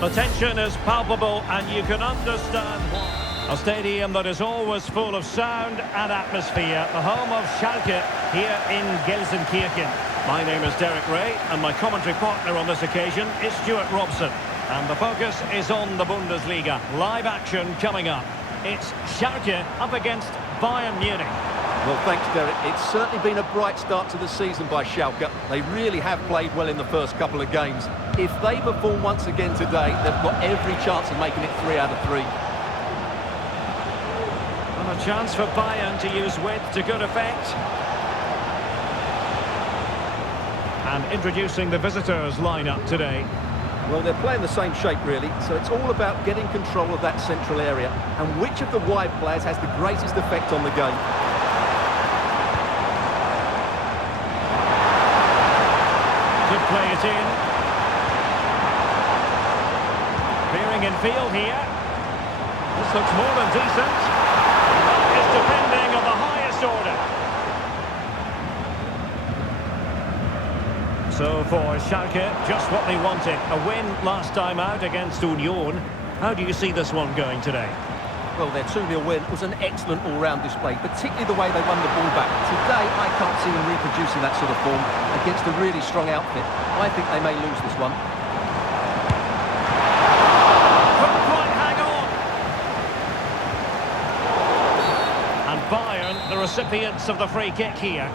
The tension is palpable and you can understand why. A stadium that is always full of sound and atmosphere. The home of Schalke here in Gelsenkirchen. My name is Derek Ray and my commentary partner on this occasion is Stuart Robson. And the focus is on the Bundesliga. Live action coming up. It's Schalke up against Bayern Munich. Well, thanks, Derek. It's certainly been a bright start to the season by Schalke. They really have played well in the first couple of games. If they perform once again today, they've got every chance of making it 3 out of 3. And a chance for Bayern to use width to good effect. And introducing the visitors lineup today. Well, they're playing the same shape, really, so it's all about getting control of that central area and which of the wide players has the greatest effect on the game. Could play it in. Veering in field here. This looks more than decent. That is defending of the highest order. So for Schalke, just what they wanted. A win last time out against Union. How do you see this one going today? Well, their 2-0 win was an excellent all-round display, particularly the way they won the ball back. Today, I can't see them reproducing that sort of form against a really strong outfit. I think they may lose this one. Couldn't quite hang on. And Bayern, the recipients of the free kick here.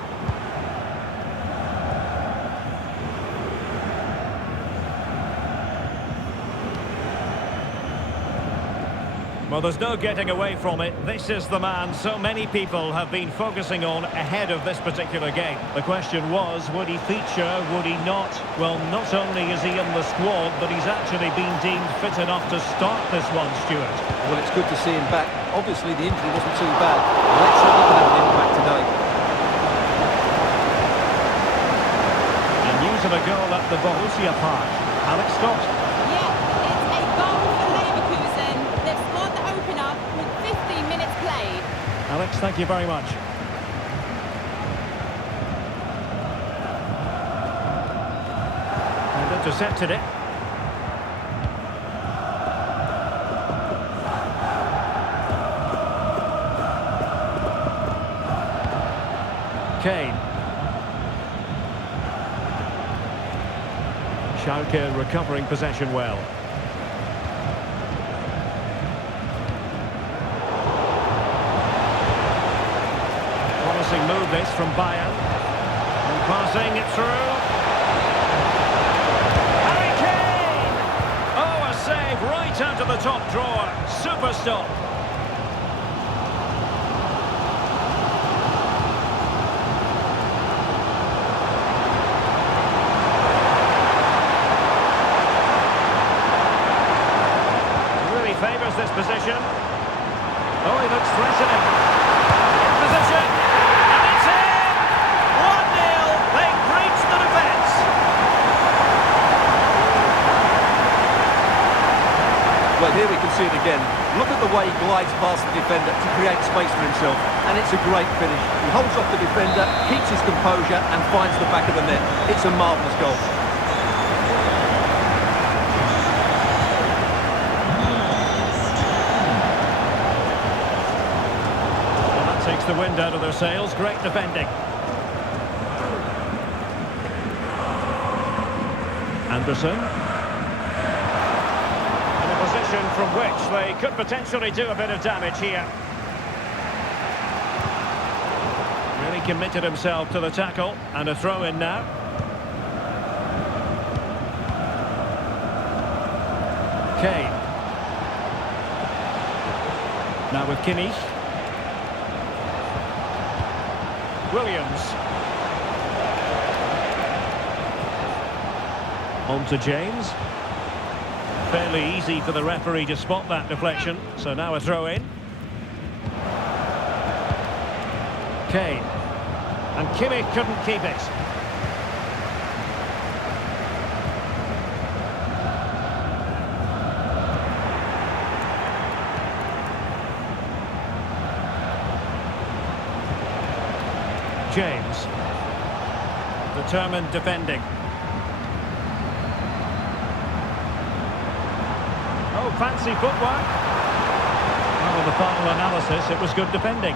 Well, there's no getting away from it. This is the man so many people have been focusing on ahead of this particular game. The question was, would he feature, would he not? Well, not only is he in the squad, but he's actually been deemed fit enough to start this one, Stuart. Well, it's good to see him back. Obviously, the injury wasn't too bad. Let's see if he can have an impact today. And news of a goal at the Borussia Park. Alex Scott. Alex, thank you very much. And intercepted it. Kane. Schalke recovering possession well. Move this from Bayern. And passing it through. Harry Kane! Oh, a save right out of the top drawer. Super stop. Really favours this position. Oh, he looks threatening. In position. Well, here we can see it again. Look at the way he glides past the defender to create space for himself. And it's a great finish. He holds off the defender, keeps his composure and finds the back of the net. It's a marvellous goal. Well, that takes the wind out of their sails. Great defending. Anderson. From which they could potentially do a bit of damage here. Really committed himself to the tackle, and a throw-in now. Kane. Now with Kimmich. Williams. On to James. Fairly easy for the referee to spot that deflection. So now a throw-in. Kane. And Kimmich couldn't keep it. James. Determined defending. Oh, fancy footwork. Well, in the final analysis, it was good defending.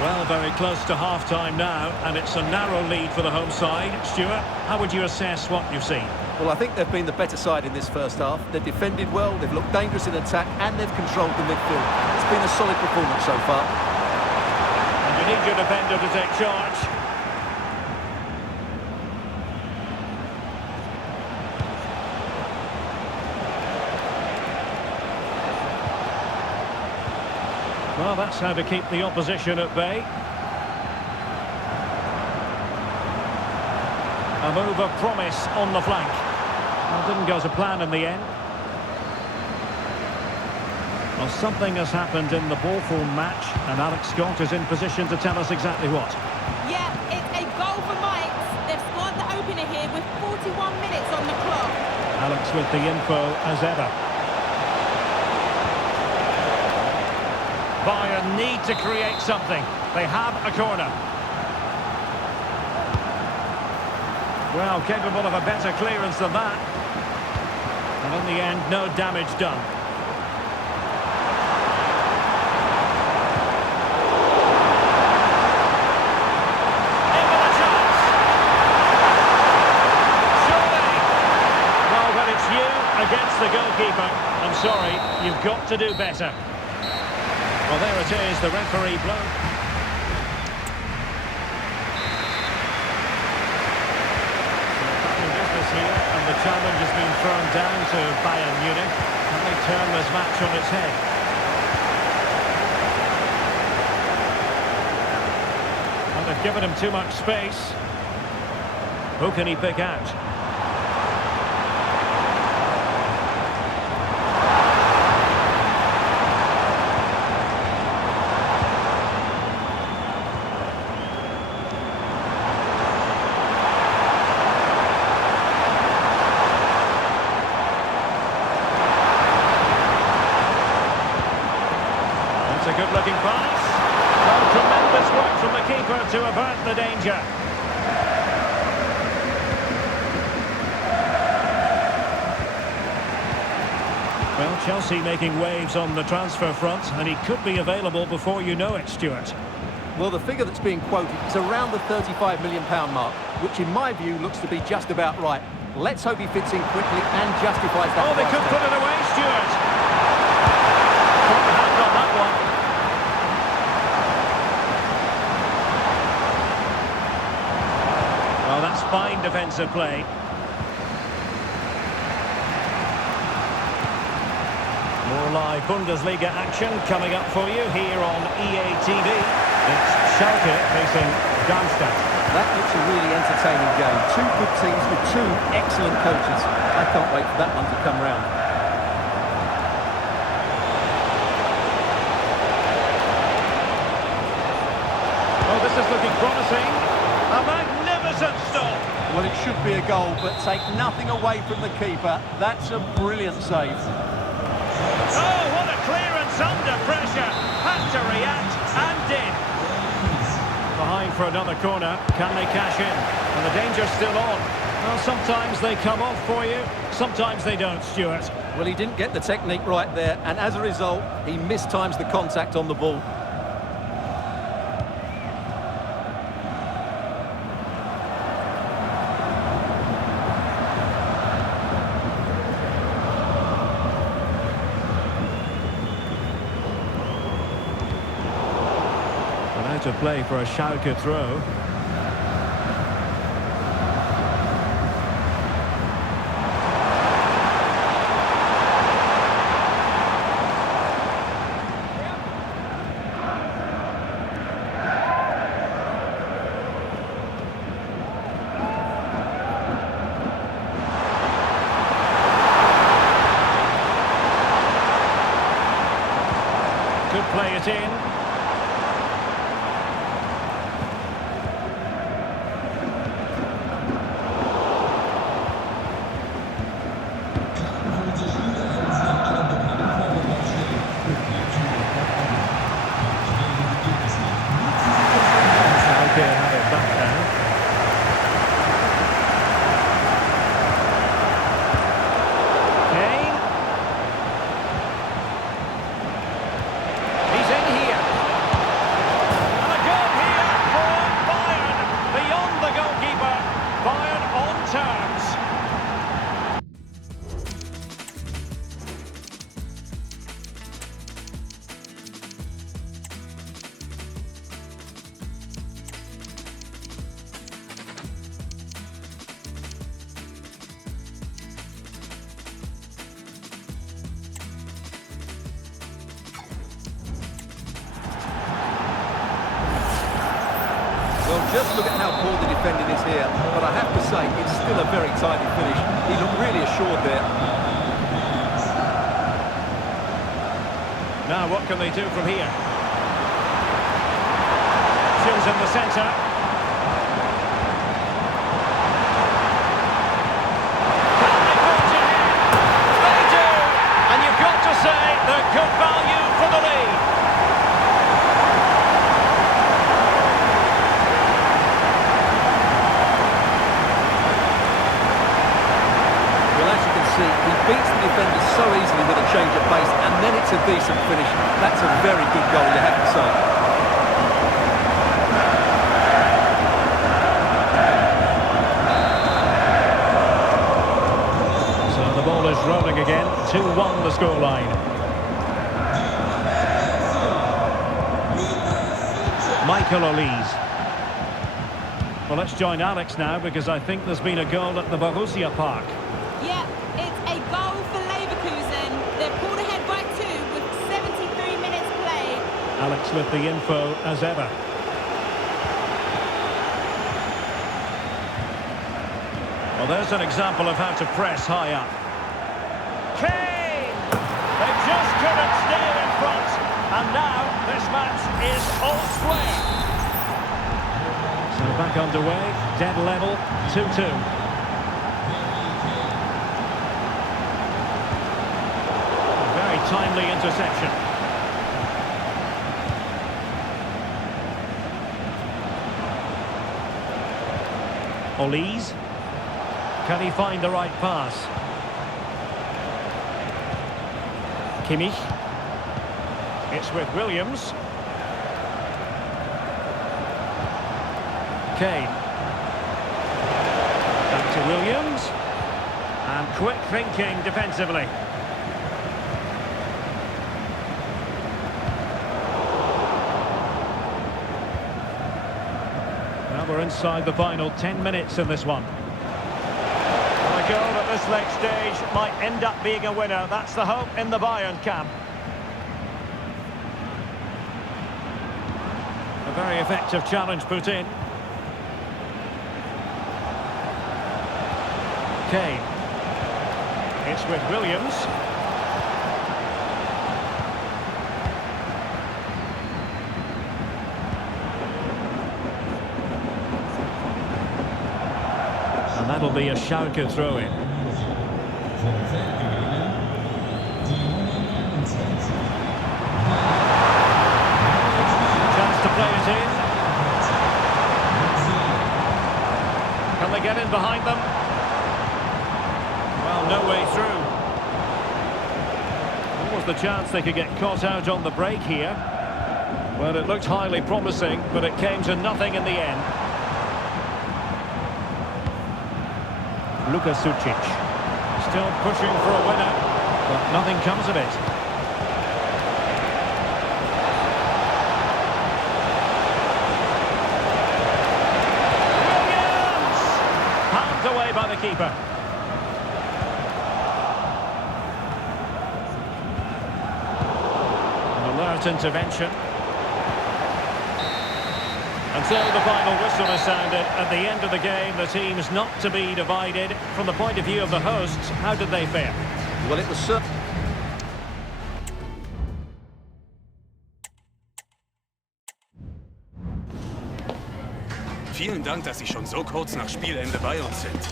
Well, very close to half-time now, and it's a narrow lead for the home side. Stuart, how would you assess what you've seen? Well, I think they've been the better side in this first half. They've defended well, they've looked dangerous in attack, and they've controlled the midfield. It's been a solid performance so far. And you need your defender to take charge. Well, that's how to keep the opposition at bay. A move of promise on the flank. Well, didn't go to plan in the end. Well, something has happened in the ball-full match, and Alex Scott is in position to tell us exactly what. Yeah, it's a goal for Mike's. They've scored the opener here with 41 minutes on the clock. Alex with the info as ever. Bayern need to create something. They have a corner. Well, capable of a better clearance than that. And in the end, no damage done. In with a chance. Surely. Well, when it's you against the goalkeeper, I'm sorry, you've got to do better. Well, there it is, the referee blows. Business here, and the challenge has been thrown down to Bayern Munich. Can they turn this match on its head? And they've given him too much space. Who can he pick out? It's a good-looking pass. Well, tremendous work from the keeper to avert the danger. Well, Chelsea making waves on the transfer front, and he could be available before you know it, Stuart. Well, the figure that's being quoted is around the £35 million mark, which in my view looks to be just about right. Let's hope he fits in quickly and justifies that. Oh, they could put it away, Stuart. Got the hand on that one. Well, that's fine defensive play. More live Bundesliga action coming up for you here on EA TV. It's Schalke facing Darmstadt. That looks a really entertaining game. Two good teams with two excellent coaches. I can't wait for that one to come round. Oh, this is looking promising. A magnificent stop. Well, it should be a goal, but take nothing away from the keeper. That's a brilliant save. Oh, what a clearance under pressure. Had to react and did. Behind for another corner. Can they cash in? And the danger's still on. Well, sometimes they come off for you, sometimes they don't, Stuart. Well, he didn't get the technique right there, and as a result, he mistimes the contact on the ball. To play for a Schalke throw. Could play it in. Well, just look at how poor the defending is here. But I have to say, it's still a very tidy finish. He looked really assured there. Now, what can they do from here? Shoots in the centre. Can they put it in? They do! And you've got to say they're good value for the lead. Well, as you can see, he beats the defender so easily with a change of pace, and then it's a decent finish. That's a very good goal, you have to say. The ball is rolling again. 2-1 the scoreline. Michael Olise. Well, let's join Alex now because I think there's been a goal at the Borussia Park. Yeah, it's a goal for Leverkusen. They're pulled ahead by 2 with 73 minutes played. Alex with the info as ever. Well, there's an example of how to press high up. Kane! They just couldn't stay in front. And now this match is all square. So back underway, dead level, 2-2. Very timely interception. Olise. Can he find the right pass? Kimmich. It's with Williams. Kane. Back to Williams. And quick thinking defensively. Now we're inside the final 10 minutes in this one. A goal at this late stage might end up being a winner. That's the hope in the Bayern camp. A very effective challenge put in. Kane. It's with Williams. And that'll be a Schalke throw-in. Chance to play it in. Can they get in behind them? Well, no way through. What was the chance they could get caught out on the break here? Well, it looked highly promising, but it came to nothing in the end. Luka Sucic, still pushing for a winner, but nothing comes of it. Williams! Palmed away by the keeper. An alert intervention. And so the final whistle is sounded. At the end of the game, the team's not to be divided. From the point of view of the hosts, how did they fare? Well, it was Vielen Dank, dass Sie schon so kurz nach Spielende bei uns sind.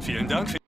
Vielen Dank für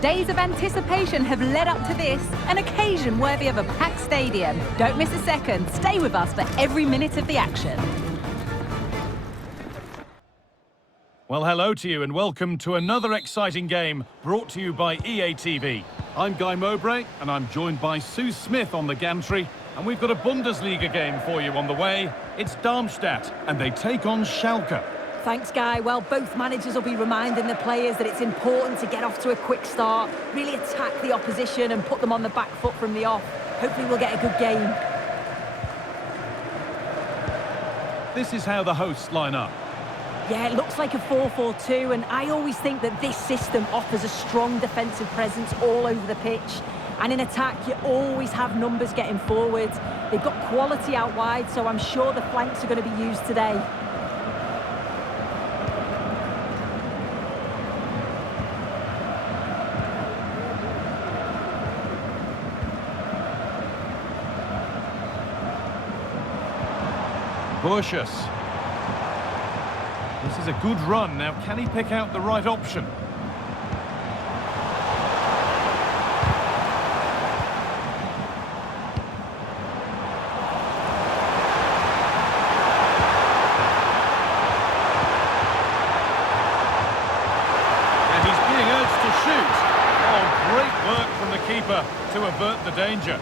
Days of anticipation have led up to this, an occasion worthy of a packed stadium. Don't miss a second. Stay with us for every minute of the action. Well, hello to you and welcome to another exciting game brought to you by EA TV. I'm Guy Mowbray and I'm joined by Sue Smith on the gantry, and we've got a Bundesliga game for you on the way. It's Darmstadt and they take on Schalke. Thanks, Guy. Well, both managers will be reminding the players that it's important to get off to a quick start, really attack the opposition and put them on the back foot from the off. Hopefully we'll get a good game. This is how the hosts line up. Yeah, it looks like a 4-4-2, and I always think that this system offers a strong defensive presence all over the pitch. And in attack, you always have numbers getting forward. They've got quality out wide, so I'm sure the flanks are going to be used today. Borchers. This is a good run. Now, can he pick out the right option? And he's being urged to shoot. Oh, great work from the keeper to avert the danger.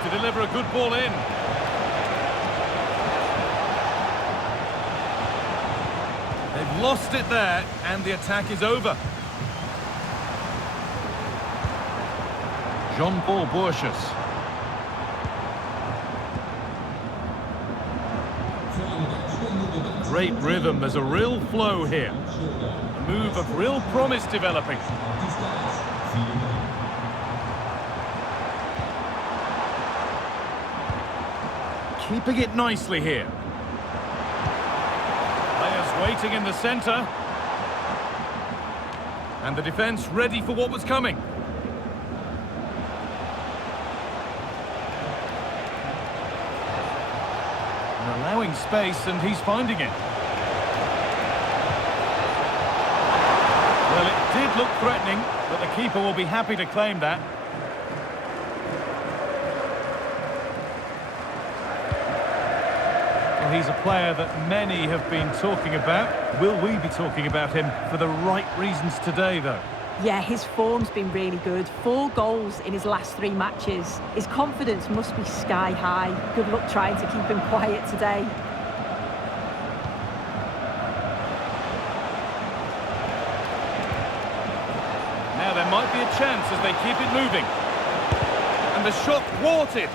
To deliver a good ball in. They've lost it there, and the attack is over. Jean-Paul Borchers. Great rhythm, there's a real flow here. A move of real promise developing. Keeping it nicely here. Players waiting in the centre. And the defence ready for what was coming. And allowing space, and he's finding it. Well, it did look threatening, but the keeper will be happy to claim that. He's a player that many have been talking about. Will we be talking about him for the right reasons today, though? Yeah, his form's been really good. 4 goals in his last 3 matches. His confidence must be sky high. Good luck trying to keep him quiet today. Now there might be a chance as they keep it moving. And the shot thwarted.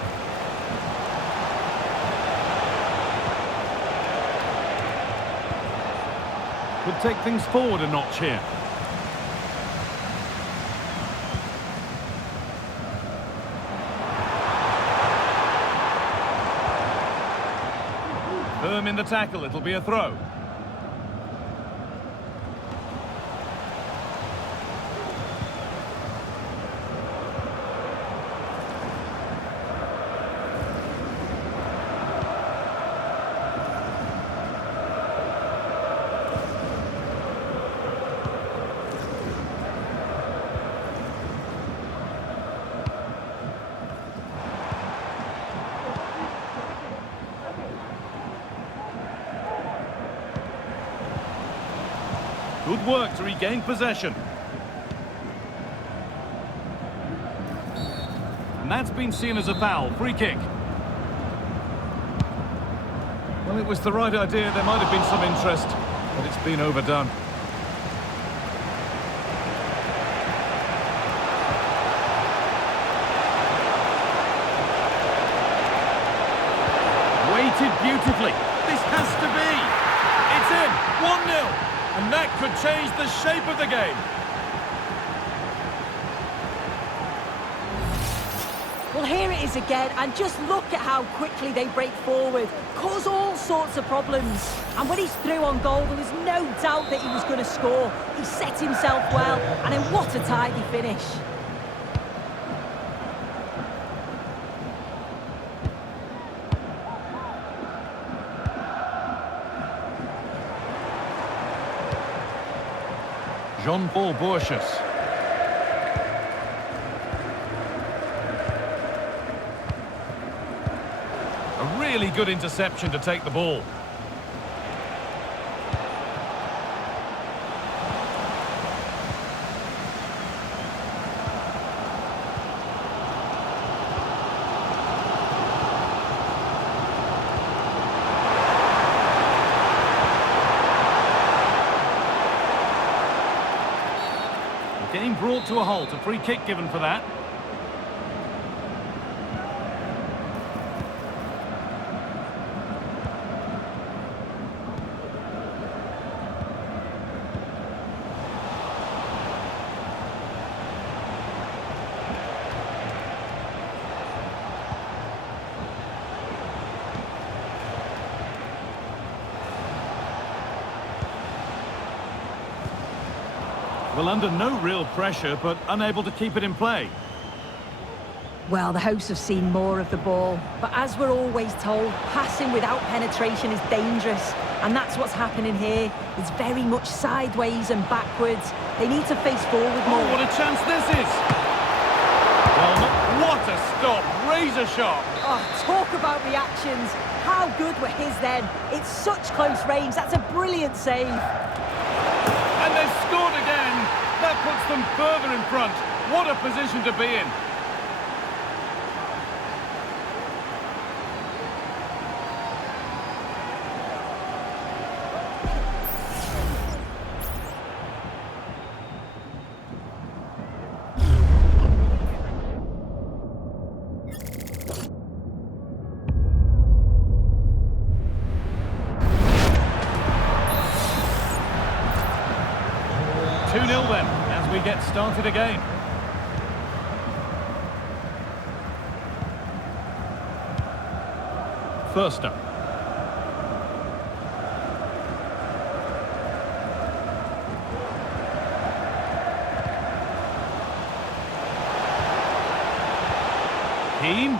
Could take things forward a notch here. Firm in the tackle, it'll be a throw. Good work to regain possession. And that's been seen as a foul. Free kick. Well, it was the right idea. There might have been some interest, but it's been overdone. Weighted beautifully. This has to be. It's in. 1-0. And that could change the shape of the game. Well, here it is again, and just look at how quickly they break forward, cause all sorts of problems. And when he's through on goal, there was no doubt that he was going to score. He set himself well, and then what a tidy finish. Jean-Paul Bourchis. A really good interception to take the ball. Game brought to a halt, a free kick given for that. Well, under no real pressure, but unable to keep it in play. Well, the hosts have seen more of the ball, but as we're always told, passing without penetration is dangerous, and that's what's happening here. It's very much sideways and backwards. They need to face forward more. Oh, what a chance this is! Well, what a stop! Razor sharp! Oh, talk about reactions. How good were his then? It's such close range. That's a brilliant save. And they've scored again! That puts them further in front. What a position to be in. Then, as we get started again. First up. Keane.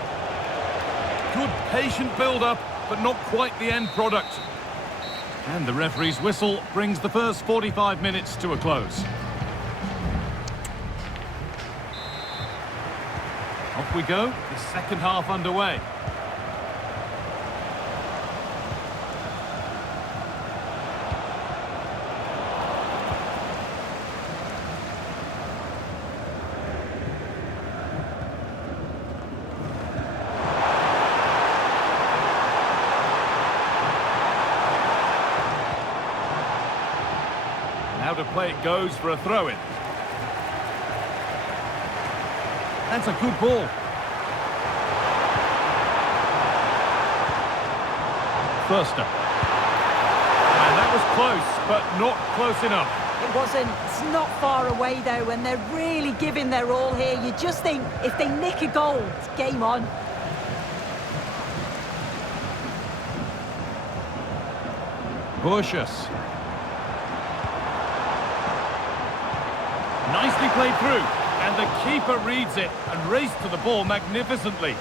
Good patient build-up, but not quite the end product. And the referee's whistle brings the first 45 minutes to a close. Off we go, the second half underway. Now to play it goes for a throw-in. That's a good ball. First up. And that was close, but not close enough. It wasn't. It's not far away, though, and they're really giving their all here. You just think, if they nick a goal, it's game on. Bourchis. Nicely played through. And the keeper reads it and raced to the ball magnificently.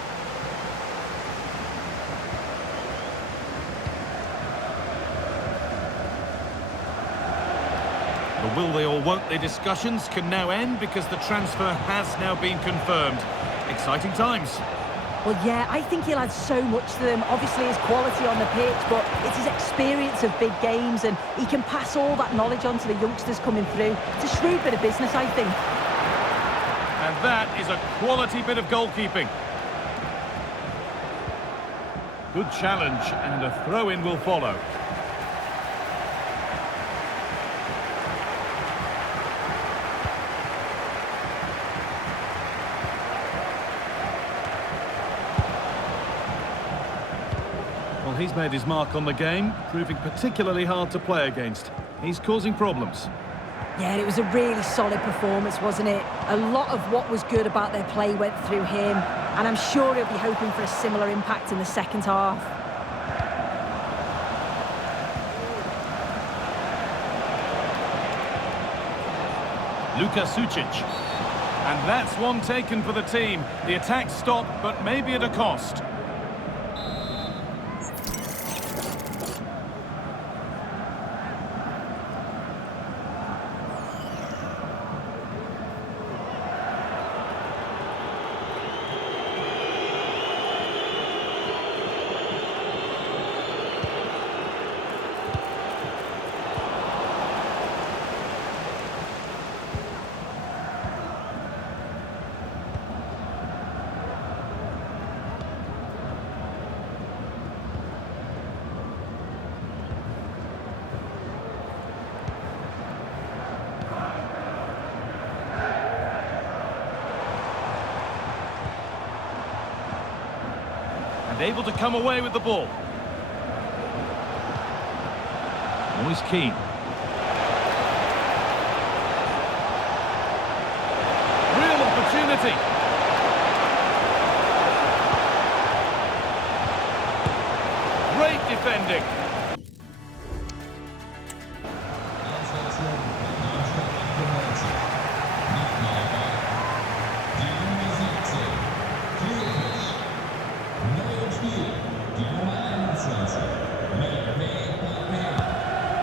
The will they or won't they discussions can now end because the transfer has now been confirmed. Exciting times. Well, yeah, I think he'll add so much to them. Obviously, his quality on the pitch, but it's his experience of big games, and he can pass all that knowledge on to the youngsters coming through. It's a shrewd bit of business, I think. And that is a quality bit of goalkeeping. Good challenge, and a throw-in will follow. Well, he's made his mark on the game, proving particularly hard to play against. He's causing problems. Yeah, it was a really solid performance, wasn't it? A lot of what was good about their play went through him, and I'm sure he'll be hoping for a similar impact in the second half. Luka Sucic. And that's one taken for the team. The attack stopped, but maybe at a cost. and able to come away with the ball. Moise Keane. Real opportunity. Great defending.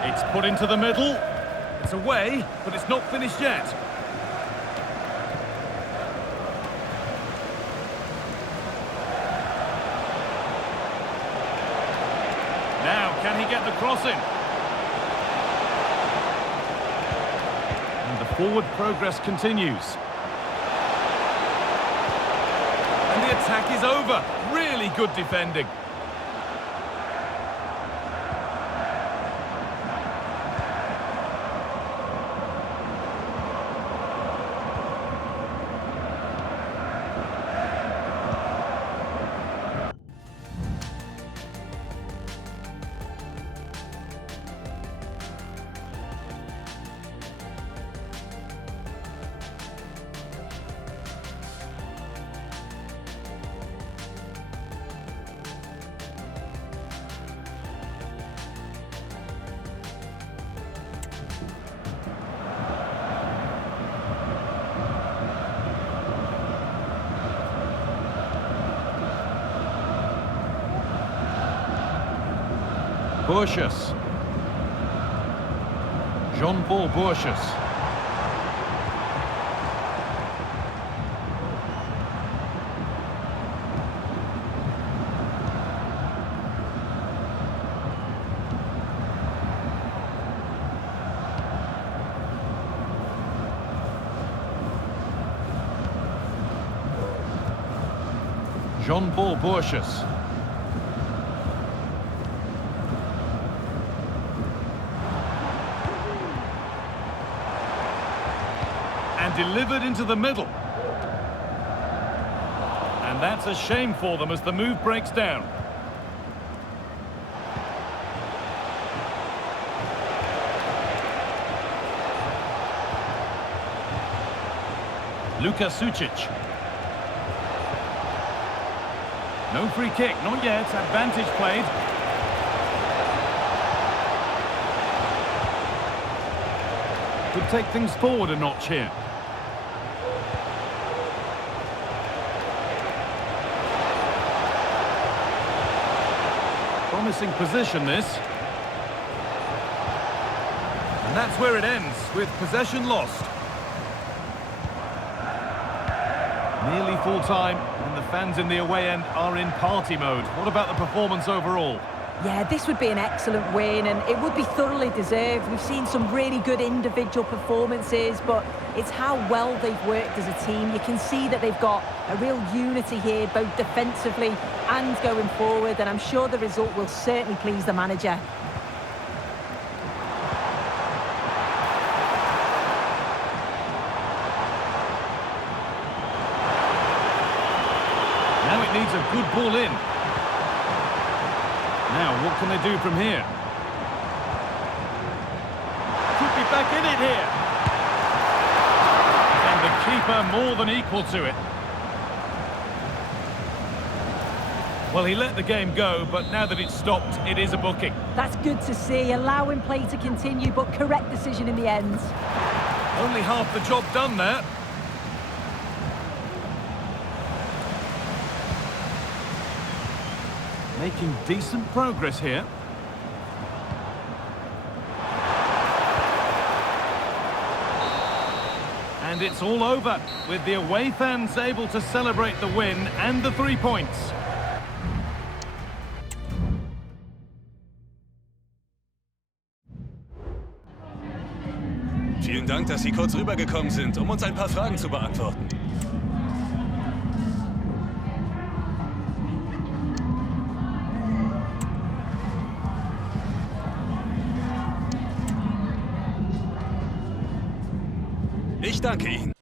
It's put into the middle. It's away, but it's not finished yet. Now, can he get the cross in? And the forward progress continues. And the attack is over. Really good defending. Bourchus. Jean-Paul Bourchus. Jean-Paul Bourchus. And delivered into the middle. And that's a shame for them as the move breaks down. Luka Sucic. No free kick, not yet. Advantage played. Could take things forward a notch here. Promising position, this. And that's where it ends, with possession lost. Nearly full time, and the fans in the away end are in party mode. What about the performance overall? Yeah, this would be an excellent win, and it would be thoroughly deserved. We've seen some really good individual performances, but it's how well they've worked as a team. You can see that they've got a real unity here, both defensively and going forward, and I'm sure the result will certainly please the manager. Now it needs a good ball in. Now, what can they do from here? Could be back in it here. And the keeper more than equal to it. Well, he let the game go, but now that it's stopped, it is a booking. That's good to see, allowing play to continue, but correct decision in the end. Only half the job done there. Making decent progress here. And it's all over, with the away fans able to celebrate the win and the 3 points. Vielen Dank, dass Sie kurz rübergekommen sind, um uns ein paar Fragen zu beantworten. Ich danke Ihnen.